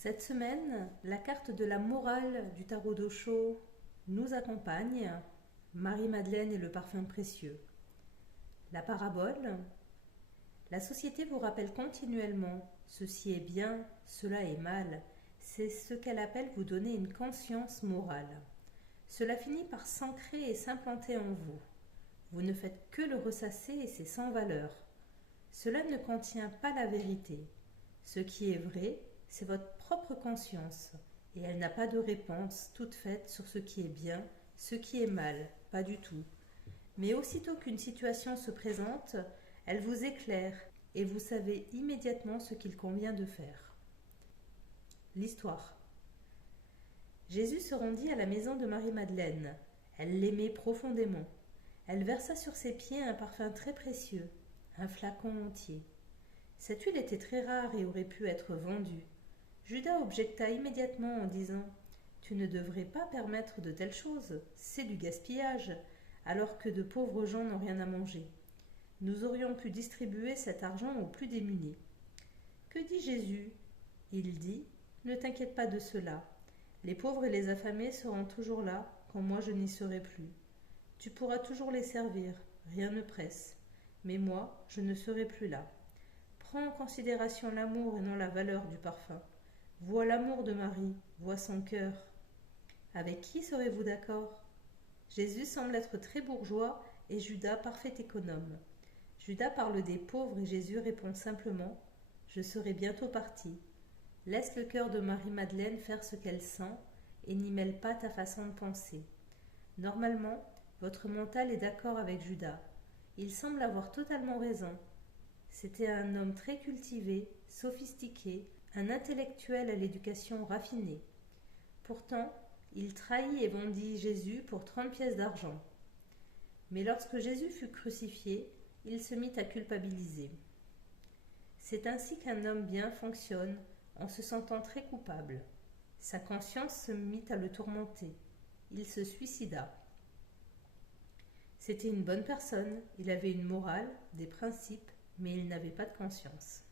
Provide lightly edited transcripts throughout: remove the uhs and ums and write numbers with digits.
Cette semaine, la carte de la morale du tarot d'Osho nous accompagne, Marie-Madeleine et le parfum précieux. La parabole, la société vous rappelle continuellement « ceci est bien, cela est mal », c'est ce qu'elle appelle vous donner une conscience morale. Cela finit par s'ancrer et s'implanter en vous. Vous ne faites que le ressasser et c'est sans valeur. Cela ne contient pas la vérité. Ce qui est vrai, c'est votre propre conscience, et elle n'a pas de réponse toute faite sur ce qui est bien, ce qui est mal, pas du tout. Mais aussitôt qu'une situation se présente, elle vous éclaire, et vous savez immédiatement ce qu'il convient de faire. L'histoire. Jésus se rendit à la maison de Marie-Madeleine. Elle l'aimait profondément. Elle versa sur ses pieds un parfum très précieux, un flacon entier. Cette huile était très rare et aurait pu être vendue. Judas objecta immédiatement en disant « Tu ne devrais pas permettre de telles choses, c'est du gaspillage, alors que de pauvres gens n'ont rien à manger. Nous aurions pu distribuer cet argent aux plus démunis. » Que dit Jésus? Il dit « Ne t'inquiète pas de cela. Les pauvres et les affamés seront toujours là quand moi je n'y serai plus. Tu pourras toujours les servir, rien ne presse. Mais moi, je ne serai plus là. Prends en considération l'amour et non la valeur du parfum. Vois l'amour de Marie, vois son cœur. Avec qui serez-vous d'accord? Jésus semble être très bourgeois et Judas parfait économe. Judas parle des pauvres et Jésus répond simplement « Je serai bientôt parti. Laisse le cœur de Marie-Madeleine faire ce qu'elle sent et n'y mêle pas ta façon de penser. Normalement, votre mental est d'accord avec Judas. Il semble avoir totalement raison. C'était un homme très cultivé, sophistiqué, un intellectuel à l'éducation raffinée. Pourtant, il trahit et vendit Jésus pour 30 pièces d'argent. Mais lorsque Jésus fut crucifié, il se mit à culpabiliser. C'est ainsi qu'un homme bien fonctionne en se sentant très coupable. Sa conscience se mit à le tourmenter. Il se suicida. C'était une bonne personne, il avait une morale, des principes, mais il n'avait pas de conscience.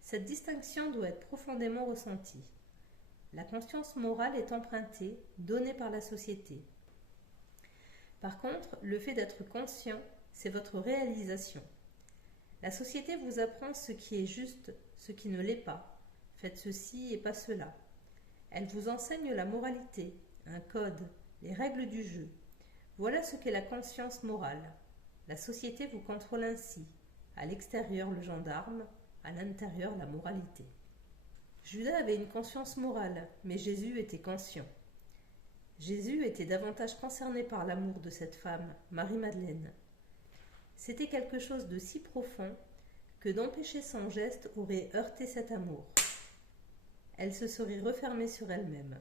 Cette distinction doit être profondément ressentie. La conscience morale est empruntée, donnée par la société. Par contre, le fait d'être conscient, c'est votre réalisation. La société vous apprend ce qui est juste, ce qui ne l'est pas. Faites ceci et pas cela. Elle vous enseigne la moralité, un code, les règles du jeu. Voilà ce qu'est la conscience morale. La société vous contrôle ainsi. À l'extérieur, le gendarme, à l'intérieur, la moralité. Judas avait une conscience morale, mais Jésus était conscient. Jésus était davantage concerné par l'amour de cette femme, Marie-Madeleine. C'était quelque chose de si profond que d'empêcher son geste aurait heurté cet amour. Elle se serait refermée sur elle-même.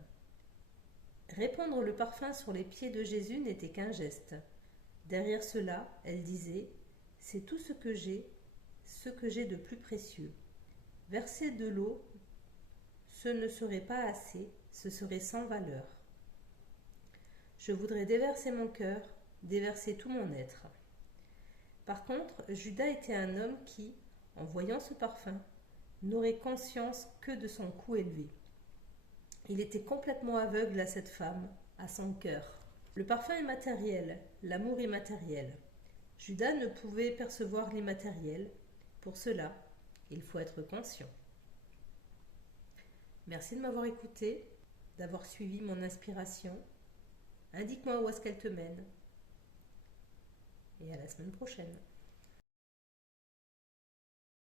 Répandre le parfum sur les pieds de Jésus n'était qu'un geste. Derrière cela, elle disait « C'est tout ce que j'ai de plus précieux. Verser de l'eau, ce ne serait pas assez, ce serait sans valeur. Je voudrais déverser mon cœur, déverser tout mon être. » Par contre, Judas était un homme qui, en voyant ce parfum, n'aurait conscience que de son coût élevé. Il était complètement aveugle à cette femme, à son cœur. Le parfum est matériel, l'amour est matériel. Judas ne pouvait percevoir l'immatériel. Pour cela, il faut être conscient. Merci de m'avoir écouté, d'avoir suivi mon inspiration. Indique-moi où est-ce qu'elle te mène. Et à la semaine prochaine.